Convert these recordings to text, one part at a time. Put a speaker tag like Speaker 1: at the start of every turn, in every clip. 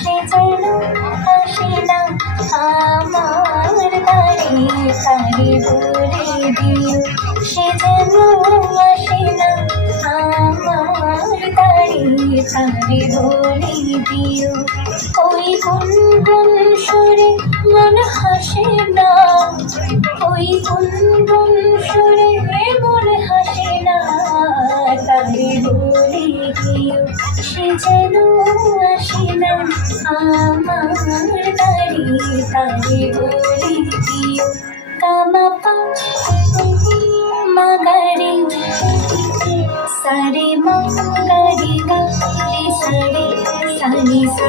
Speaker 1: সে যেন আসে না আমার তারে তারে বলে দিও সে যেন আসে না আমার তারে সুরে মন হাসে না ওই গুন সুরে আসিলাম আমার দাড়ি তাই বলি দিও কামাপা মাগারি সারে মাগারি গালি সারে সানি সা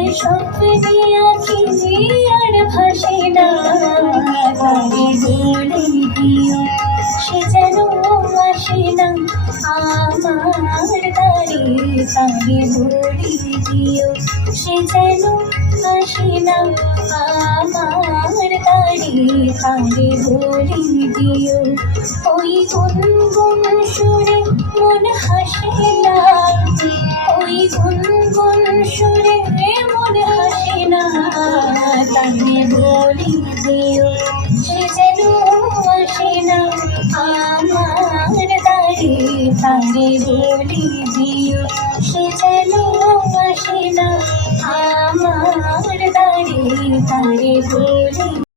Speaker 1: হয় না তারে বলে দিও সে যেন আসে না আমার তারে তারে বলে সে যেন আসে না আমার তারে তারে বলে দিও ওই গুনগুন সুরে মন হাসে কানে বলি দিও সে যেন আসে না আমার দাঁড়ি তারে বলি দিও সে যেন আসে না আমার দাঁড়ি তারে বলি